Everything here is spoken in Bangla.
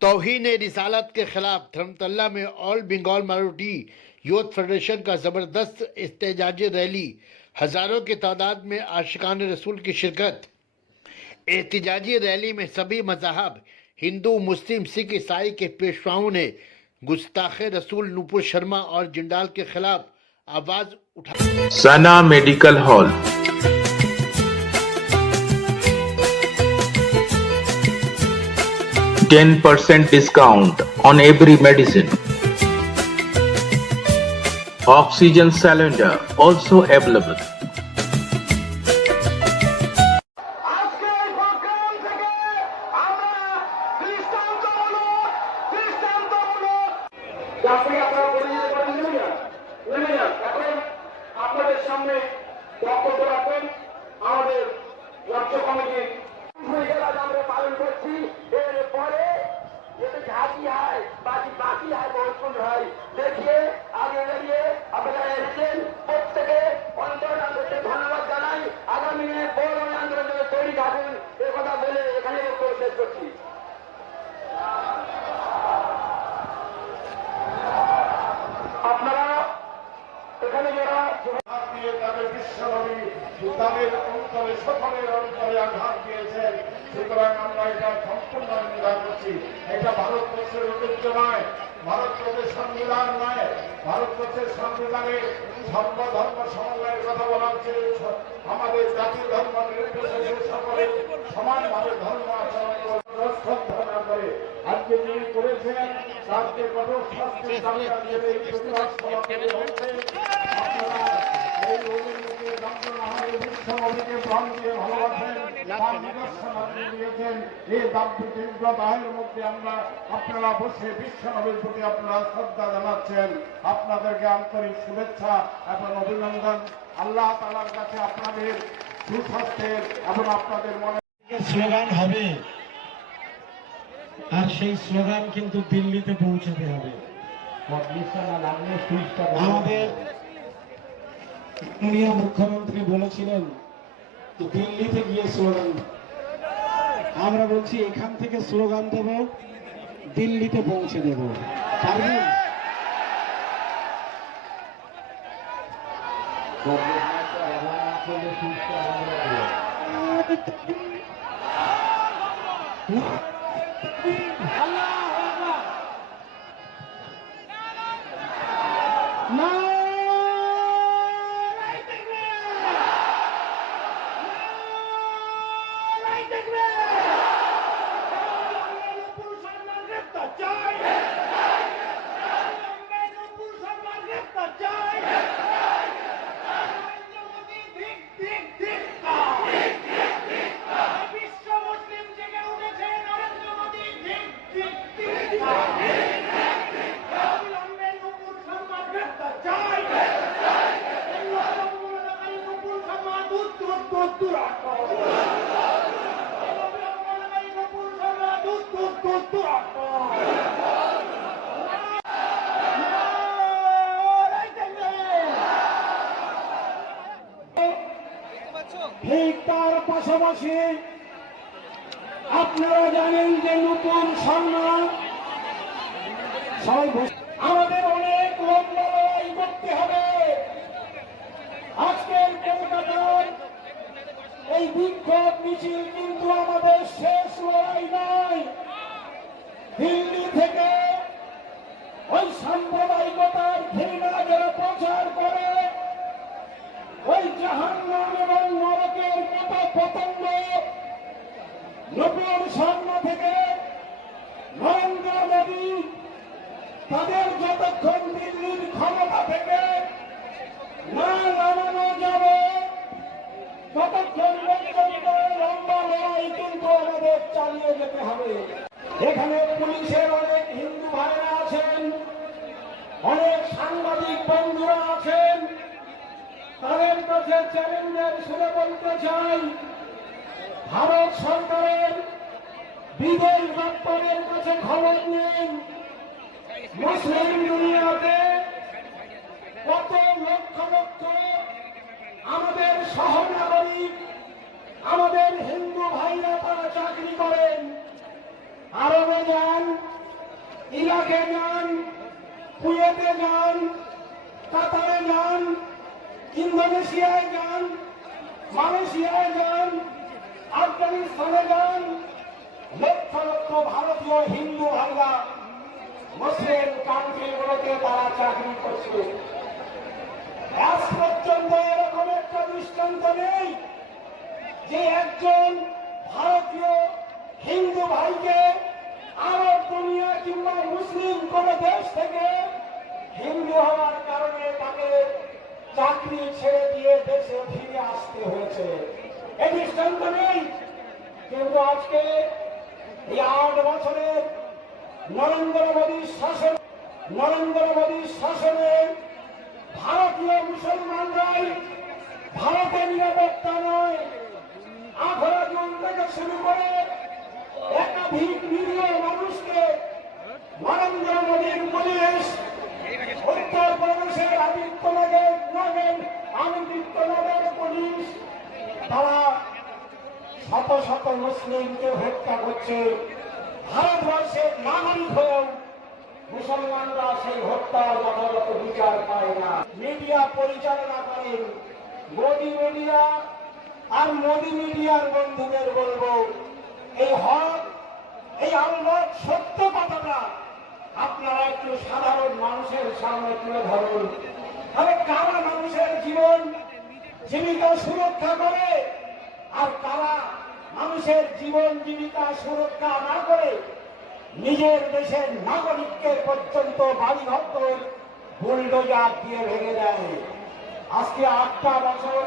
तौहीन रिसालत के खिलाफ धर्मतल्ला में all Bengal minority youth federation का ज़बरदस्त एहतजाजी रैली। हज़ारों की तादाद में आशिकान रसूल की शिरकत। एहतजाजी रैली में सभी मज़हब हिंदू, मुस्लिम, सिख, ईसाई के पेशवाओं ने गुस्ताखे रसूल नूपुर शर्मा और जिंदाल के खिलाफ आवाज़ उठाई। सना medical hall 10% discount on every medicine. Oxygen cylinder also available. देखिए आगे बढ़िए अपना প্রত্যেকে অন্তরান্তরে ধন্যবাদ জানাই। আগামী দিনে বড় আন্দোলনের তৈরি থাকুন এ কথা বলে এখানে বক্তব্য শেষ করছি। আপনারা এখানে যারা তাদের বিশ্বনবী তাদের অন্তরে সকলের অন্তরে আঘাত দিয়েছেন, সুতরাং আমরা এটা সম্পূর্ণ নিন্দা করছি। এটা ভারতবর্ষের ঐতিহ্য নয়, ভারতবর্ষের সংবিধান নয়। ভারতবর্ষের সংবিধানে সর্বধর্ম সমন্বয়ের কথা বলা হচ্ছে। আমাদের জাতির ধর্ম নির্বিশেষে সকলে সমানভাবে ধর্ম আচরণ করে আজকে যিনি করেছেন তাকে কঠোর শাস্তির দাবি আজকের এই প্রতিবাদ সভা করে হচ্ছে। আপনারা এই রবীন্দ্রকে রবীন্দ্রনাথের বিশ্বকবিকে প্রাণ দিয়ে ভালোবাসেন, তার নিদর্শন আপনি দিয়েছেন। এই তীব্র দাহের মধ্যে আমরা আপনারা বসে বিশ্বনবীর প্রতি আপনারা শ্রদ্ধা জানাচ্ছেন। আপনাদেরকে আন্তরিক শুভেচ্ছা এবং অভিনন্দন। আল্লাহ তাআলার কাছে আপনাদের সুস্বাস্থ্যের এবং আপনাদের মনে স্লোগান হবে, আর সেই স্লোগান কিন্তু দিল্লিতে পৌঁছাতে হবে। আমাদের মাননীয় মুখ্যমন্ত্রী বলেছিলেন দিল্লিতে গিয়ে স্লোগান, আমরা বলছি এখান থেকে স্লোগান দেব, দিল্লিতে পৌঁছে দেব। পারবেন? ঠিক তার পাশাপাশি আপনারা জানেন যে নতুন সম্মান আমাদের অনেক লম্বা লড়াই করতে হবে। আজকের কলকাতার এই বিক্ষোভ মিছিল কিন্তু আমাদের শেষ লড়াই নয়। দিল্লি থেকে ওই সাম্প্রদায়িকতার ঘৃণা যারা প্রচার করে, ওই জাহান্নাম এবং নরকের মতো পতঙ্গ নূপুর শর্মা থেকে নরেন্দ্র মোদী তাদের যতক্ষণ দিল্লির ক্ষমতা থেকে না নামানো যাবে ততক্ষণ পর্যন্ত লম্বা লড়াই কিন্তু আমাদের চালিয়ে যেতে হবে। এখানে পুলিশের অনেক হিন্দু ভাইরা আছেন, অনেক সাংবাদিক বন্ধুরা আছেন, তাদের কাছে চ্যালেঞ্জের সুরে বলতে চাই, ভারত সরকারের বিদেশ দপ্তরের কাছে খবর নিন মুসলিম দুনিয়াতে কত লক্ষ লক্ষ আমাদের সহনাগরিক, আমাদের হিন্দু ভাইরা তারা চাকরি করেন, আরবে যান, ইরাকে যান, কুয়েতে যান, কাতারে যান, ইন্দোনেশিয়ায় যান, মালয়েশিয়ায় যান, আফগানিস্তানে যান, লক্ষ লক্ষ ভারতীয় হিন্দু ভাইরা মুসলিম কান্ট্রিগুলোতে তারা চাকরি করছে। আজ পর্যন্ত এরকম একটা দৃষ্টান্ত নেই যে একজন ভারতীয় হিন্দু ভাইকে আরব দুনিয়া কিংবা মুসলিম কোন দেশ থেকে হিন্দু হওয়ার কারণে তাকে চাকরি ছেড়ে দিয়ে দেশে ফিরে আসতে হয়েছে। এই দৃষ্টান্ত নেই। কিন্তু আজকে এই 8 বছরের নরেন্দ্র মোদীর শাসনে ভারতীয় মুসলমানরাই ভারতের নিরাপত্তা নয়, আখড়া জুন থেকে শুরু করে একাধিক নিরীহ মানুষকে নরেন্দ্র মোদীর পুলিশ উত্তরপ্রদেশের আদিত্যনগর পুলিশ তারা শত শত মুসলিমকে হত্যা করছে। ভারতবর্ষের নাগরিক হয়েও মুসলমানরা সেই হত্যার যথাযথ বিচার পায় না। মিডিয়া পরিচালনা করেন মোদী মিডিয়া, আর মোদী মিডিয়ার বন্ধুদের বলবো এই হক, এই আল্লাহ সত্য কথাটা আপনারা একটু সাধারণ মানুষের সামনে তুলে ধরুন। তবে কারা মানুষের জীবন জীবিকা সুরক্ষা করে আর কারা মানুষের জীবন জীবিকা সুরক্ষা না করে নিজের দেশের নাগরিককে পর্যন্ত বাড়িঘর বুলডোজার দিয়ে ভেঙে দেয়। আজকে 8টা বছর